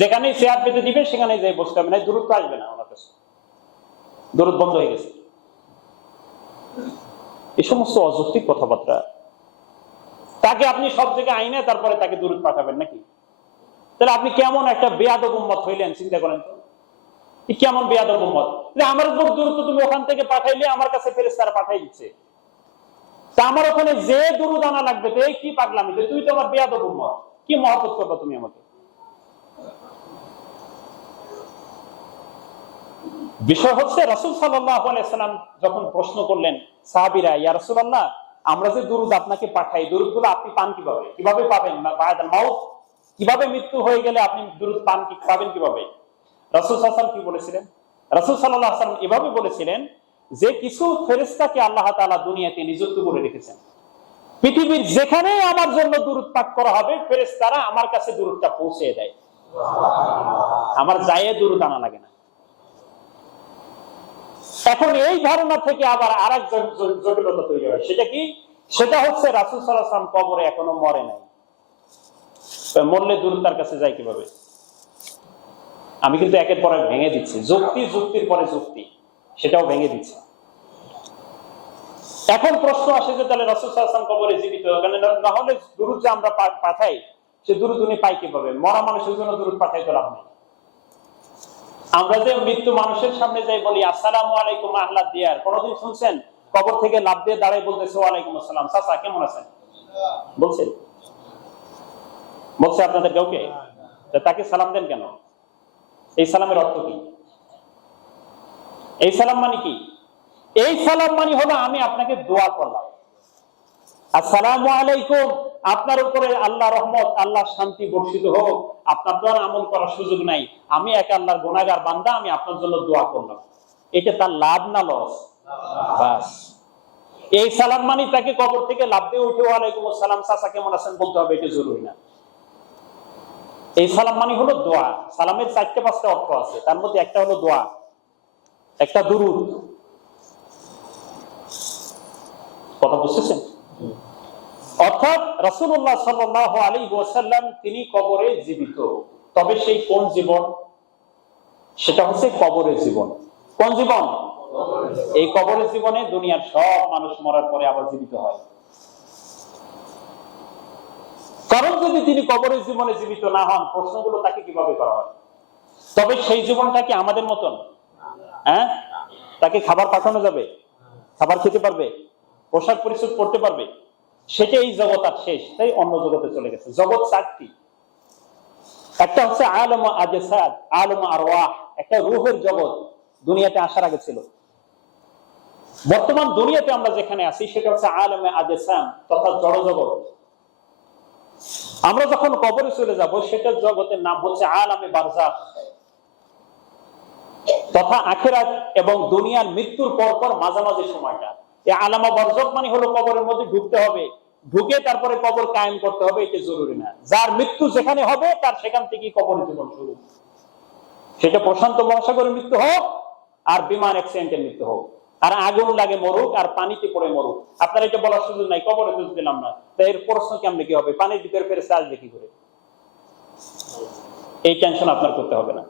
যেখানে চেয়ার পেতে দিবে সেখানে যাই বসতে হবে, না দূরত্ব আসবে না ওনার কাছে, দূরত্ব বন্ধ হয়ে গেছে। এই সমস্ত অযৌক্তিক কথাবার্তা। তাকে আপনি সব জায়গায় আইনে তারপরে তাকে দূরত পাঠাবেন নাকি? তাহলে আপনি কেমন একটা বেয়াদব উম্মত হইলেন, চিন্তা করেন তো। কেমন বেয়াদব উম্মত যে আমার উপর দূরত্ব তুমি ওখান থেকে পাঠাইলে আমার কাছে ফেরেশতারা পাঠাই দিচ্ছে, তা আমার ওখানে যে দুরূদ আনা লাগবে, তো এই কি পাগলামি, তুমি তো আমার বেয়াদব উম্মত, কি মহব্বত করবে তুমি আমাকে? বিষয় হচ্ছে রাসূল সাল্লাল্লাহু আলাইহি সাল্লাম যখন প্রশ্ন করলেন সাহাবীরা, ইয়া রাসূলুল্লাহ, আমরা যে দুরূদ আপনাকে পাঠাই, দুরূদগুলো আপনি পান কিভাবে, কিভাবে পাবেন, বা'দাল মাউত, কিভাবে মৃত্যু হয়ে গেলে আপনি দুরূদ পাবেন কিভাবে? রাসূল সাল্লাল্লাহু আলাইহি ওয়াসাল্লাম কি বলেছিলেন? রাসূল সাল্লাল্লাহু আলাইহি ওয়াসাল্লাম এভাবে বলেছিলেন যে কিছু ফেরেশতাকে আল্লাহ তাআলা দুনিয়াতে নিযুক্ত করে রেখেছেন, পৃথিবীর যেখানে আমার জন্য দুরূদ পাঠ করা হবে ফেরেশতারা আমার কাছে দুরূদটা পৌঁছে দেয়, আমার যায় দুরূদ আনা লাগে না। এখন এই ধারণা থেকে আবার আরেক জটিলতা তৈরি হয়, সেটা কি? সেটা হচ্ছে রাসূল সাল্লাল্লাহু আলাইহি ওয়াসাল্লাম কবরে এখনো মরে নাই, মরলে দুরূদ তার কাছে যায় কিভাবে? আমি কিন্তু একের পর এক ভেঙে দিচ্ছি, যুক্তির পরে যুক্তি, সেটাও ভেঙে দিচ্ছি। এখন প্রশ্ন আসে যে তাহলে রাসূল সাল্লাল্লাহু আলাইহি ওয়াসাল্লাম কবরে জীবিত, না হলে দুরূদ যে আমরা পাঠাই সে দুরূদ উনি পাই কিভাবে? মরা মানুষের জন্য দুরূদ পাঠাই তো লাভ নেই। আমরা যে মৃত্যু মানুষের সামনে যাই বলি আসসালামু আলাইকুম আহলাদ দিয়ার, কোনদিন শুনছেন কবর থেকে লাফ দিয়ে দাঁড়ায় বলতেছে ওয়ালাইকুম আসসালাম, চাচা কেমন আছেন বলছেন? বলছে আপনাদের কাউকে? তাকে সালাম দেন কেন? এই সালামের অর্থ কি? এই সালাম মানে কি? এই সালাম মানে হলো আমি আপনাকে দোয়া করলাম, আসসালামু আলাইকুম, আপনার উপরে আল্লাহ রহমত, আল্লাহ শান্তি বর্ষিত হোক, আপনার দ্বারা আমল করার সুযোগ নাই, আমি এক আল্লাহর গুনাহগার বান্দা, আমি আপনার জন্য দোয়া করলাম। এটা তার লাভ না লস? বাস। এই সালাম মানে তাকে কবর থেকে লাফ দিয়ে উঠে ওয়ালাইকুম আসসালাম চাচা কেমন আছেন বলতে হবে, এটা জরুরি না। এই সালাম মানে হলো দোয়া। সালামের 4-5টা অর্থ আছে, তার মধ্যে একটা হলো দোয়া, একটা দুরূদ। কথা বুঝতেছেন? অর্থাৎ রাসূলুল্লাহ সাল্লাল্লাহু আলাইহি ওয়াসাল্লাম তিনি কবরে জীবিত, তবে সেই কোন জীবন? সেটা হচ্ছে কবরের জীবন। কোন জীবন? এই কবরের জীবনে দুনিয়ার সব মানুষ মরার পরে আবার জীবিত হয়। কারণ যদি তিনি কবরের জীবনে জীবিত না হন, প্রশ্নগুলো তাকে কিভাবে করা হয়? তবে সেই জীবনটা কি আমাদের মতন? হ্যাঁ, তাকে খাবার পাঠানো যাবে, খাবার খেতে পারবে, পোশাক পরিচ্ছদ পড়তে পারবে? সেটা এই জগৎ আর শেষ, তাই অন্য জগতে চলে গেছে। জগৎ 4টি, একটা হচ্ছে আলম আজসাদ, আলম আরওয়াহ, একটা রূহের জগৎ দুনিয়াতে আসার আগে ছিল। বর্তমান দুনিয়াতে আমরা যেখানে আছি সেটা হচ্ছে আলমে আজসাম তথা জড় জগৎ। আমরা যখন কবরে চলে যাব সেটার জগতের নাম হচ্ছে আলমে বারজাখ তথা আখিরাত এবং দুনিয়ার মৃত্যুর পর মাঝামাঝি সময়টা। এই আলামা বারজাখ মানে হলো কবরের মধ্যে ঢুকতে হবে, ঢুকে তারপরে কবর কায়েম করতে হবে, এটা জরুরি না। যার মৃত্যু যেখানে হবে তার সেখান থেকেই কবরের জীবন শুরু। সেটা প্রশান্ত মহাসাগরের মৃত্যু হোক আর বিমান অ্যাক্সিডেন্টের মৃত্যু হোক, আর আগুন লাগে মরুক আর পানিতে পড়ে মরুক, আপনার এটা বলার সুযোগ নাই। কবরে তুলতে দিলাম না, তাই এর প্রশ্ন কেমনে কি হবে? পানির ভিতরে ফেরেশতা আসবে কি করে? এই টেনশন আপনার করতে হবে না।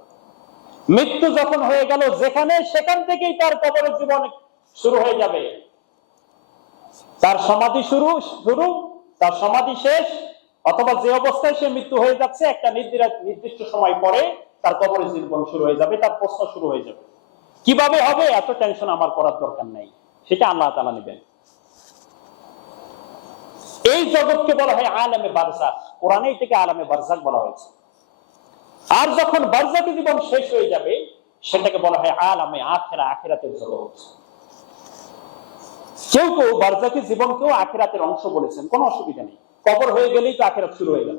মৃত্যু যখন হয়ে গেল যেখানে, সেখান থেকেই তার কবরের জীবন শুরু হয়ে যাবে। তার সমাধি শুরু, তার সমাধি শেষ, অথবা যে অবস্থায় সে মৃত্যু হয়ে যাচ্ছে একটা নির্দিষ্ট সময় পরে তার কবরের জীবন শুরু হয়ে যাবে, তার প্রশ্ন শুরু হয়ে যাবে। কিভাবে হবে এত টেনশন আমার করার দরকার নেই, সেটা আল্লাহ তাআলা নেবেন। এই জগৎকে বলা হয় আলামে বারজাখ, কোরআনে এটাকে আলামে বারজাখ বলা হয়েছে। আর যখন বারজাখী জীবন শেষ হয়ে যাবে সেটাকে বলা হয় আলামে আখিরা, আখিরাতের জগৎ। কেউ কেউ বারজাখী জীবনকেও আখিরাতের অংশ বলেছেন, কোনো অসুবিধা নেই, কবর হয়ে গেলেই তো আখিরাত শুরু হয়ে গেল।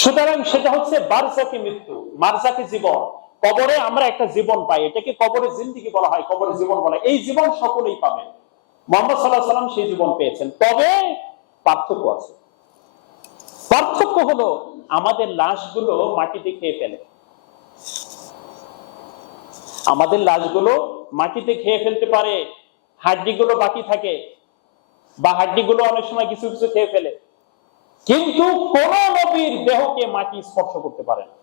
সুতরাং সেটা হচ্ছে বারজাখী মৃত্যু, বারজাখী জীবন। কবরে আমরা একটা জীবন পাই, এটাকে কবরে জিন্দেগি বলা হয়, কবরে জীবন বলা হয়। এই জীবন সকলেই পাবেন, মুহাম্মদ সাল্লাল্লাহু আলাইহি ওয়াসাল্লাম সেই জীবন পেয়েছেন। তবে পার্থক্য আছে। পার্থক্য হলো আমাদের লাশগুলো মাটিতে খেয়ে ফেলে, আমাদের লাশগুলো মাটিতে খেয়ে ফেলতে পারে, হাড্ডিগুলো বাকি থাকে, বা হাড্ডিগুলো অনেক সময় কিছু কিছু খেয়ে ফেলে। কিন্তু কোন নবীর দেহকে মাটি স্পর্শ করতে পারে না।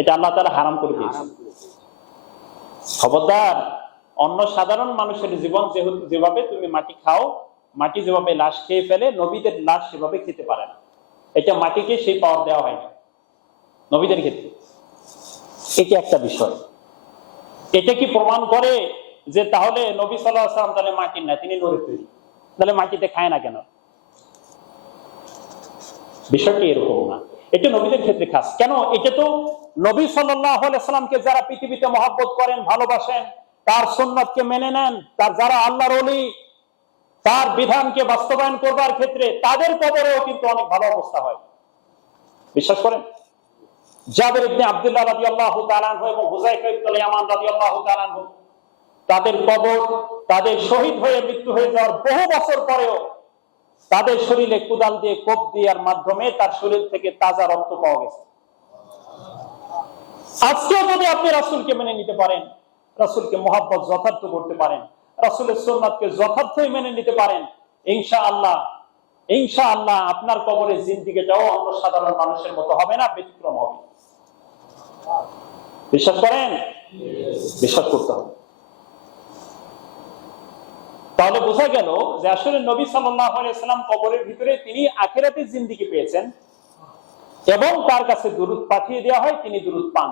এটা আল্লাহ তাআলা হারাম করে দিয়েছেন। খবরদার, অন্য সাধারণ মানুষের জীবন যেভাবে তুমি মাটি খাও, মাটি যেভাবে লাশ খেয়ে ফেলে, নবীদের লাশ সেভাবে খেতে পারে না। এটা মাটিকে সেই পাওয়ার দেওয়া হয়নি নবীদের ক্ষেত্রে। এটা একটা বিষয়। এটা কি প্রমাণ করে যে তাহলে নবী সাল্লাল্লাহু আলাইহি ওয়াসাল্লাম তাহলে মাটির না, তিনি নূরের তৈরি, তাহলে মাটিতে খায় না কেন? বিষয়টি এরকম না। এটা নবীদের ক্ষেত্রে খাস। কেন? এটা তো নবী সাল্লাল্লাহু আলাইহি ওয়াসাল্লামকে যারা পৃথিবীতে মহব্বত করেন, ভালোবাসেন, তার সুন্নাতকে মেনে নেন, তার যারা আল্লাহর ওলি, তার বিধানকে বাস্তবায়ন করবার ক্ষেত্রে তাদের কবরেও কিন্তু অনেক ভালো অবস্থা হয়। বিশ্বাস করেন? জাবের ইবনে আব্দুল্লাহ রাদিয়াল্লাহু তাআলা আনহু এবং হুযায়ফা ইবনে ইয়ামান রাদিয়াল্লাহু তাআলা আনহু, তাদের কবর, তাদের শহীদ হয়ে মৃত্যু হয়ে যাওয়ার বহু বছর পরেও তাদের শরীরে কুদাল দিয়ে কোপ দেওয়ার মাধ্যমে তার শরীর থেকে তাজা রক্ত পাওয়া গেছে। আজকেও যদি আপনি রাসূলকে মেনে নিতে পারেন, রাসূলকে মহব্বত যথার্থ করতে পারেন, রাসূলের সুন্নাতকে যথার্থই মেনে নিতে পারেন, ইনশাআল্লাহ ইনশাআল্লাহ আপনার কবরের জিন্দেগিটাও অন্য সাধারণ মানুষের মতো হবে না, ব্যতিক্রম হবে। বিশ্বাস করেন? বিশ্বাস করতে হবে। তাহলে বোঝা গেল যে আসলে নবী সাল্লাল্লাহু আলাইহি ওয়াসাল্লাম কবরের ভিতরে তিনি আখিরাতের জিন্দেগি পেয়েছেন এবং তার কাছে দুরূদ পাঠিয়ে দেওয়া হয়, তিনি দুরূদ পান।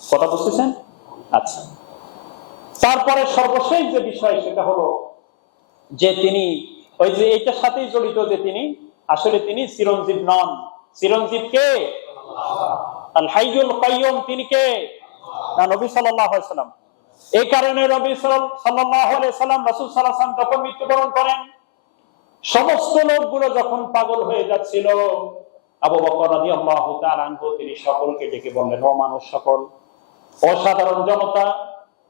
কথা বুঝতেছেন? আচ্ছা, তারপরে সর্বশেষ যে বিষয় সেটা হলো যে তিনি ওই যে এটার সাথেই জড়িত যে তিনি আসলে তিনি চিরঞ্জীব নন। চিরঞ্জীব কে? আল হাইয়ুল কাইয়ুম। তিনি কে? না, নবী সাল্লাল্লাহু আলাইহি ওয়াসাল্লাম। এই কারণে নবী সাল্লাল্লাহু আলাইহি ওয়াসাল্লাম, রাসূল সাল্লাল্লাহু আলাইহি ওয়াসাল্লাম যখন মৃত্যুবরণ করেন, সমস্ত লোকগুলো যখন পাগল হয়ে যাচ্ছিল, আবু বকর রাদিয়াল্লাহু তাআলা আনহু তিনি সকলকে ডেকে বললেন, ও মানুষ সকল, অসাধারণ জনতা,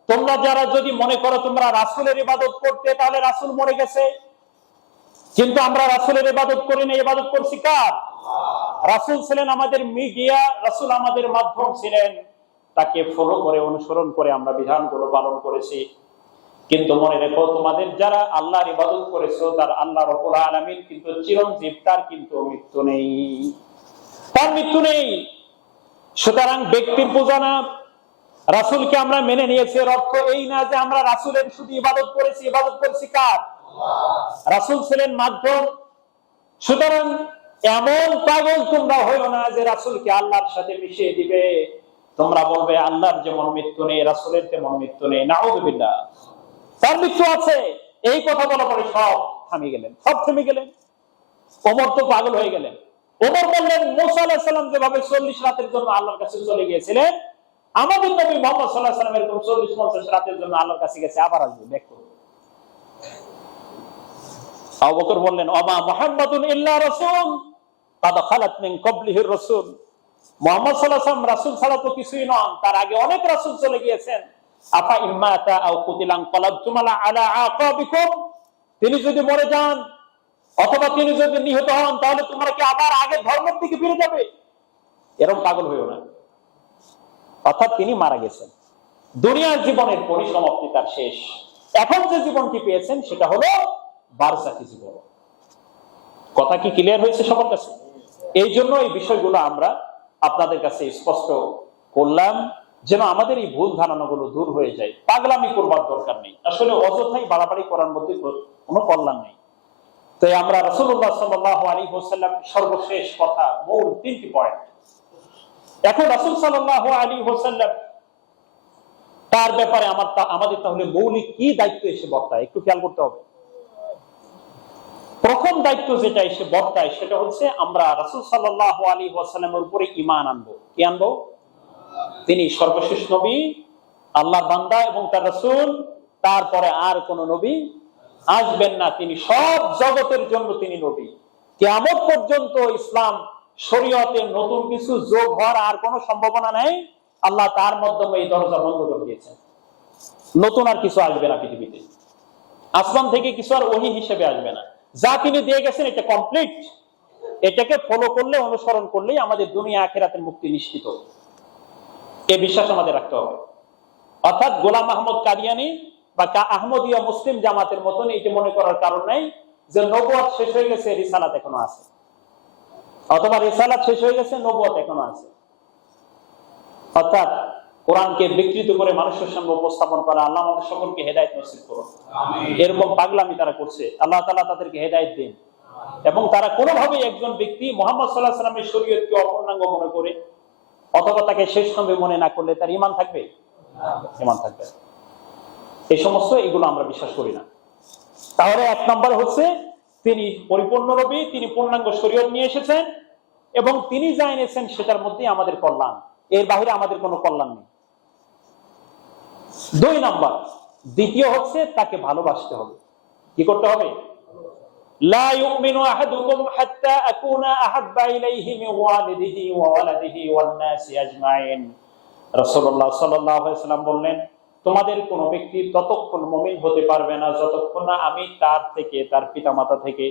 তোমরা যারা যদি মনে করো তোমরা রাসূলের ইবাদত করতে, তাহলে রাসূল মরে গেছে, কিন্তু আমরা রাসূলের ইবাদত করি না, ইবাদত করছি কার? রাসূল ছিলেন আমাদের মিডিয়া, রাসূল আমাদের মাধ্যম ছিলেন, তাকে ফলো করে অনুসরণ করে আমরা বিধানগুলো পালন করেছি। কিন্তু মনে রেখো, তোমাদের যারা আল্লাহর ইবাদত করেছো, তার আল্লাহ রাব্বুল আলামিন কিন্তু চিরঞ্জীব, তার কিন্তু মৃত্যু নেই, তার মৃত্যু নেই। সুতরাং ব্যক্তির পূজা না, রাসূলকে আমরা মেনে নিয়েছি এর অর্থ এই না যে আমরা রাসূলের শুধু ইবাদত করেছি। ইবাদত করেছি কার? রাসূল ছিলেন মাধ্যম। সুতরাং এমন পাগল তোমরা হইও না যে রাসূলকে আল্লাহর সাথে মিশিয়ে দিবে। তোমরা বলবে আল্লাহর যেমন মৃত্যু নেই, রাসূলের তেমন মৃত্যু নেই, নাউযুবিল্লাহ, তার মৃত্যু আছে। এই কথা বলা পরে সব থামে গেলেন, সব থেমে গেলেন। ওমর তো পাগল হয়ে গেলেন। ওমর বললেন, মুসা আলাইহিস সালাম যেভাবে 40 রাতের জন্য আল্লাহর কাছে চলে গিয়েছিলেন, আমাদের নবী মুহাম্মদ সাল্লাল্লাহু আলাইহি ওয়াসাল্লাম এরকম 40-50 রাতের জন্য আল্লাহর কাছে গেছে, আবার আসবে, ব্যাক করবে। আবু বকর বললেন, ওমা মুহাম্মাদুন ইল্লা রাসূল কাদ খালাত মিন ক্বাবলিহির রাসূল। মুহাম্মদ সাল্লাল্লাহু আলাইহি ওয়াসাল্লাম রাসূল ছাড়া তো কিছুই নন, তার আগে অনেক রাসূল চলে গিয়েছেন। আফা ইম্মাতা আও কুতিলান ক্বালাবতুম আলা আকাবিকুম, তিনি যদি মরে যান অথবা তিনি যদি নিহত হন, তাহলে তোমরা কি আবার আগের ধর্মের দিকে ফিরে যাবে? এরকম পাগল হইও না। অর্থাৎ তিনি মারা গেছেন, দুনিয়ার জীবনের পরিসমাপ্তি, তার শেষ। এখন যে জীবনটি পেয়েছেন সেটা হলো বারজাখী জীবন। কথা কি ক্লিয়ার হয়েছে সবার কাছে? এই জন্য এই বিষয়গুলো আমরা আপনাদের কাছে স্পষ্ট করলাম, যেন আমাদের এই ভুল ধারণাগুলো দূর হয়ে যায়। পাগলামি করবার দরকার নেই, আসলে অযথাই বাড়াবাড়ি করার মধ্যে কোনো কল্যাণ নেই। তাই আমরা রাসূলুল্লাহ সাল্লাল্লাহু আলাইহি ওয়াসাল্লাম সর্বশেষ কথা, মূল 3টি পয়েন্ট। এখন রাসূল সাল্লাল্লাহু আলাইহি ওয়াসাল্লাম তার ব্যাপারে আমাদের তাহলে মৌলিক কি দায়িত্ব এসে বর্তায়, একটু খেয়াল করতে হবে। প্রথম দায়িত্ব যেটা এসে বর্তায় সেটা হচ্ছে আমরা রাসূল সাল্লাল্লাহু আলাইহি ওয়াসাল্লামের উপরে ঈমান আনবো। কি আনবো? তিনি সর্বশেষ নবী, আল্লাহর বান্দা এবং তার রাসূল, তারপরে আর কোন নবী আসবেন না, তিনি সব জগতের জন্য তিনি নবী। কিয়ামত পর্যন্ত ইসলাম শরীয়তে নতুন কিছু যোগ হওয়ার আর কোনো সম্ভাবনা নেই। আল্লাহ তার মাধ্যমে এই দরজা বন্ধ করে দিয়েছেন। নতুন আর কিছু আসবে না পৃথিবীতে, আসমান থেকে কিছু আর ওহী হিসেবে আসবে না। যা তিনি দিয়ে গেছেন এটা কমপ্লিট। এটাকে ফলো করলে, অনুসরণ করলেই আমাদের দুনিয়া আখিরাতের মুক্তি নিশ্চিত। এই বিশ্বাস আমাদের রাখতে হবে। অর্থাৎ গোলাম আহমদ কাদিয়ানী বা আহমদিয়া মুসলিম জামাতের মতন এইটা মনে করার কারণ নাই যে নবুয়ত শেষ হয়ে গেছে, রিসালাত এখনো আছে, অথবা রিসালাত শেষ হয়ে গেছে, নবুয়ত এখনো আছে। অর্থাৎ কোরআনকে বিকৃত করে মানুষের সামনে উপস্থাপন করা। আল্লাহ আমাদের সকলকে হেদায়েত নসিব করুন। এরকম পাগলামি তারা করছে, আল্লাহ তাআলা তাদেরকে হেদায়েত দিন। এবং তারা কোনোভাবেই একজন ব্যক্তি মুহাম্মদ সাল্লাল্লাহু আলাইহি ওয়াসাল্লামের শরীয়তকে অপূর্ণাঙ্গ মনে করে অথবা তাকে শেষ নবী মনে না করলে তার ঈমান থাকবে? ঈমান থাকবে। এই সমস্ত এগুলো আমরা বিশ্বাস করি না। তাহলে এক নম্বর হচ্ছে তিনি পরিপূর্ণ নবী, তিনি পূর্ণাঙ্গ শরীয়ত নিয়ে এসেছেন এবং তিনি যা এনেছেন সেটার মধ্যেই আমাদের কল্যাণ, এর বাইরে আমাদের কোনো কল্যাণ নেই। দুই নাম্বার, দ্বিতীয় হচ্ছে তাকে ভালোবাসতে হবে। কি করতে হবে? লা ইউমিনু আহাদুকুম হাত্তা আকুনা আহাব্বা ইলাইহি মিন ওয়ালিদিহি ওয়া ওয়ালাদিহি ওয়ান নাসি আজমাইন। রাসূলুল্লাহ সাল্লাল্লাহু আলাইহি ওয়াসাল্লাম বললেন, তোমাদের কোন ব্যক্তি ততক্ষণ মুমিন হতে পারবে না যতক্ষণ না আমি তার থেকে, তার পিতামাতা থেকে,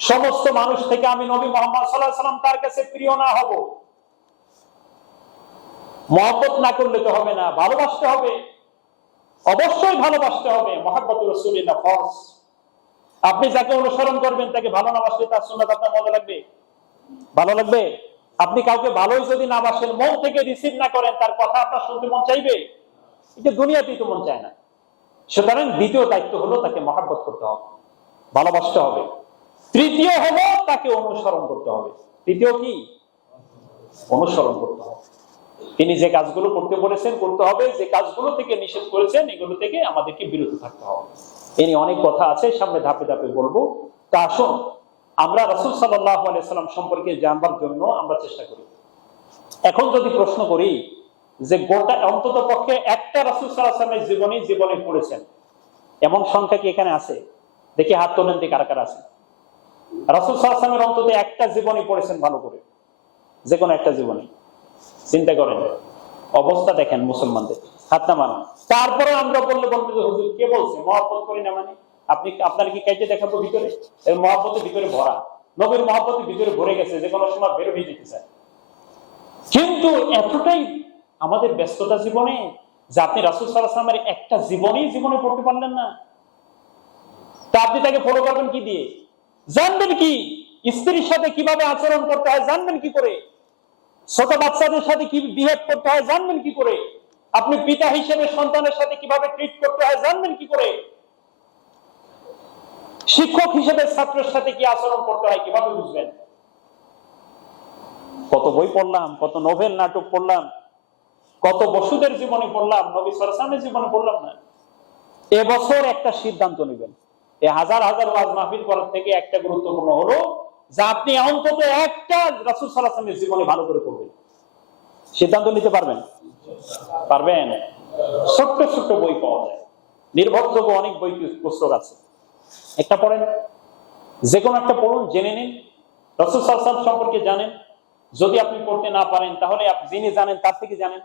সমস্ত মানুষ থেকে আমি নবী মুহাম্মদ সাল্লাল্লাহু আলাইহি ওয়াসাল্লাম তার কাছে প্রিয় না হব। মহব্বত না করলে তো হবে না, ভালোবাসতে হবে, অবশ্যই ভালোবাসতে হবে। মুহাব্বতুর রাসূলিল্লাহ ফরজ। আপনি যাকে অনুসরণ করবেন তাকে ভালো না বাসলে তার সুন্নাত আপনার মজা লাগবে? ভালো লাগবে? আপনি কাউকে ভালোই যদি না বাসেন, মন থেকে রিসিভ না করেন, তার কথা আপনার শুনতে মন চাইবে? এটা দুনিয়াতেই তো মন চায় না। সুতরাং দ্বিতীয় দায়িত্ব হলো তাকে মহব্বত করতে হবে, ভালোবাসতে হবে। তৃতীয় হলো তাকে অনুসরণ করতে হবে। তৃতীয় কি? অনুসরণ করতে হবে। তিনি যে কাজগুলো করতে বলেছেন করতে হবে, যে কাজগুলো থেকে নিষেধ করেছেন এগুলো থেকে আমাদেরকে বিরত থাকতে হবে। এ নিয়ে অনেক কথা আছে, সামনে ধাপে ধাপে বলবো। তা আসুন আমরা রাসূল সাল্লাল্লাহু আলাইহি সাল্লাম সম্পর্কে জানবার জন্য আমরা চেষ্টা করি। এখন যদি প্রশ্ন করি যে গোটা অন্তত পক্ষে একটা রাসূল সাল্লাল্লাহু আলাইহি ওয়াসাল্লামের জীবনে পড়েছেন এমন সংখ্যা কি এখানে আছে? দেখি হাত তোলেন, দেখি কার কার আছে। রাসূল সাল্লাল্লাহু আলাইহি ওয়াসাল্লামের অন্তত একটা জীবনী পড়েছেন ভালো করে, যে কোনো একটা জীবনী। চিন্তা করেন, অবস্থা দেখেন মুসলমানদের, হাত নামান। তারপরে আমরা বললে বলতে যে হুজুর কে বলছে মহব্বত করি না, মানে আপনি আপনার কি কাইতে দেখাবো ভিতরে? এর মহব্বতের ভিতরে ভরা, নবীর মহব্বতের ভিতরে ভরে গেছে, যে কোনো সময় বের হয়ে যেতে চায়। কিন্তু এতটাই আমাদের ব্যস্ততা জীবনে যে আপনি রাসূল সাল্লাল্লাহু আলাইহি ওয়াসাল্লামের একটা জীবনে পড়তে পারলেন না। তা আপনি তাকে ফলো করবেন কি দিয়ে? জানবেন কি স্ত্রীর সাথে কিভাবে আচরণ করতে হয়? জানবেন কি করে ছোট বাচ্চাদের সাথে কি বিহেভ করতে হয়? জানবেন কি করে আপনি পিতা হিসেবে সন্তানের সাথে কিভাবে ট্রিট করতে হয়? জানবেন কি করে শিক্ষক হিসেবে ছাত্রের সাথে কি আচরণ করতে হয়? কিভাবে বুঝবেন? কত বই পড়লাম, কত নোভেল নাটক পড়লাম, কত বসুদের জীবনে পড়লাম, নবী সাল্লাল্লাহু আলাইহি ওয়াসাল্লামের জীবনে পড়লাম না। এবছর একটা সিদ্ধান্ত নেবেন, এই হাজার হাজার ওয়াজ মাহফিল করার থেকে একটা গুরুত্বপূর্ণ হলো যে আপনি অন্তত একটা রাসূল সাল্লাল্লাহু আলাইহি ওয়াসাল্লামের জীবনে ভালো করে পড়বেন। সিদ্ধান্ত নিতে পারবেন? পারবেন? ছোট্ট ছোট্ট বই পাওয়া যায়, নির্ভরযোগ্য অনেক বই পুস্তক আছে, একটা পড়েন, যে কোনো একটা পড়ুন, জেনে নিন রাসূল সাল্লাল্লাহু আলাইহি ওয়াসাল্লাম সম্পর্কে জানেন। যদি আপনি পড়তে না পারেন তাহলে আপনি যিনি জানেন তার থেকে জানেন।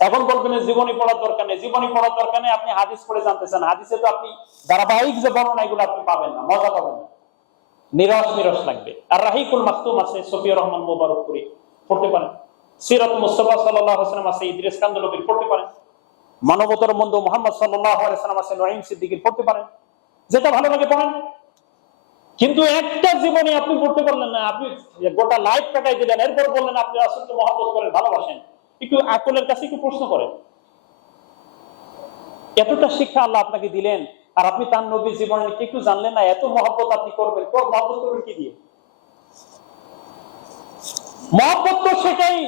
এখন বলবেন জীবনী পড়ার দরকার নেই, জীবনী পড়ার দরকার নেই, আপনি হাদিস পড়ে জানতে চান। হাদিসে তো আপনি ধারাবাহিক যে বর্ণনা এগুলো আপনি পাবেন না, মজা পাবেন না, নিরস লাগবে। আর রাহিকুল মাকতুম আছে, সফিয়া রহমান মুবারকপুরি, পড়তে পারেন। সিরাত মুস্তাফা সাল্লাল্লাহু আলাইহি ওয়াসাল্লাম আছে, ইদ্রিস কান্দলবির পড়তে পারেন। মানবতার বন্ধু মুহাম্মদ সাল্লাল্লাহু আলাইহি ওয়াসাল্লাম আছে, নঈম সিদ্দিকীর পড়তে পারেন। যেটা ভালো লাগে পড়েন। কিন্তু একটা জীবনে আপনি পড়তে পারলেন না, আপনি গোটা লাইফ কাটাই দিলেন, এরপর বললেন আপনি রাসূলকে মহব্বত করেন, ভালোবাসেন। একটু আকলের কাছে একটু প্রশ্ন করেন। এতটা শিক্ষা আল্লাহ আপনাকে দিলেন আর আপনি তার নবীর জীবনে একটু জানলেন না, এত মহব্বত আপনি করবেন, মহব্বত করবেন কি দিয়ে? মহব্বত তো সেটাই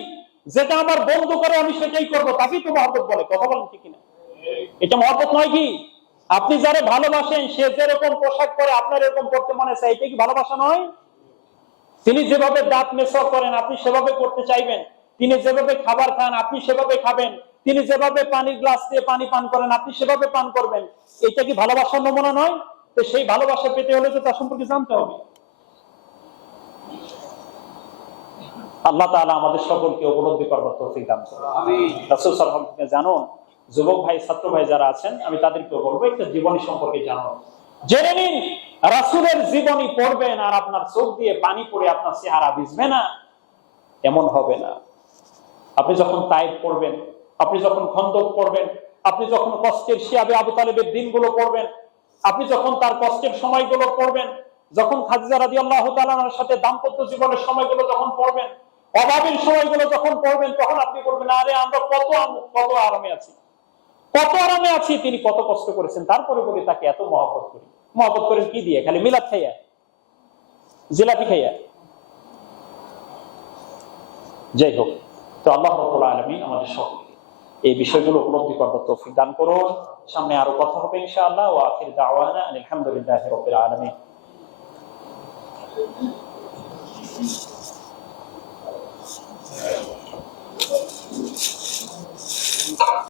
যেটা আমার বন্ধু করে আমি সেটাই করবো, তাকেই তো মহব্বত বলে। কথা বলেন ঠিক কিনা? এটা মহব্বত নয় কি? আপনি যারা ভালোবাসেন সে যেরকম পোশাক পরে আপনার এরকম করতে মনে চায়, এটা কি ভালোবাসা নয়? তিনি যেভাবে দাঁত মেসওয়াক করেন আপনি সেভাবে করতে চাইবেন, তিনি যেভাবে খাবার খান আপনি সেভাবে খাবেন, তিনি যেভাবে পানির গ্লাস দিয়ে পানি পান করেন আপনি সেভাবে পান করবেন। এটা কি ভালোবাসার নমুনা নয়? তো সেই ভালোবাসা পেতে হলে তো তার সম্পর্কে জানতে হবে। আল্লাহ তাআলা আমাদের সকলকে উপলব্ধি করবার তৌফিক দান করুন। আমিন। রাসূল সাল্লাল্লাহু আলাইহি ওয়াসাল্লাম জানুন, যুবক ভাই ছাত্র ভাই যারা আছেন আমি তাদেরকে বলবো একটা জীবনী সম্পর্কে জানুন, জেনে নিন। রাসূলের জীবনী পড়বেন আর আপনার চোখ দিয়ে পানি পড়ে আপনার চেহারা ভিজবে না, এমন হবে না। আপনি যখন তায়েব পড়বেন, আপনি যখন খন্দক পড়বেন, আপনি যখন কষ্টের শিয়াবে আবু তালেবের দিনগুলো পড়বেন, আপনি যখন তার কষ্টের সময়গুলো পড়বেন, যখন খাদিজা রাদিয়াল্লাহু তাআলার সাথে দাম্পত্য জীবনের সময়গুলো যখন পড়বেন, অভাবের সময়গুলো যখন পড়বেন, তখন আপনি বলবেন আরে আমরা কত আরামে আছি, কত আরামে আছি, তিনি কত কষ্ট করেছেন, তারপরে বলি তাকে এত মহব্বত করি। মহব্বত করেন কি দিয়ে? খালি মিলাদ খাইয়া, জিলাপি খাইয়া? যাই হোক, তো আল্লাহ রাব্বুল আলামিন আমাদের সকলকে এই বিষয়গুলো উপলব্ধি করবার তৌফিক দান করুন। সামনে আরো কথা হবে ইনশাআল্লাহ। ওয়া আখির দাওয়ানা আলহামদুলিল্লাহি রাব্বিল আলামিন।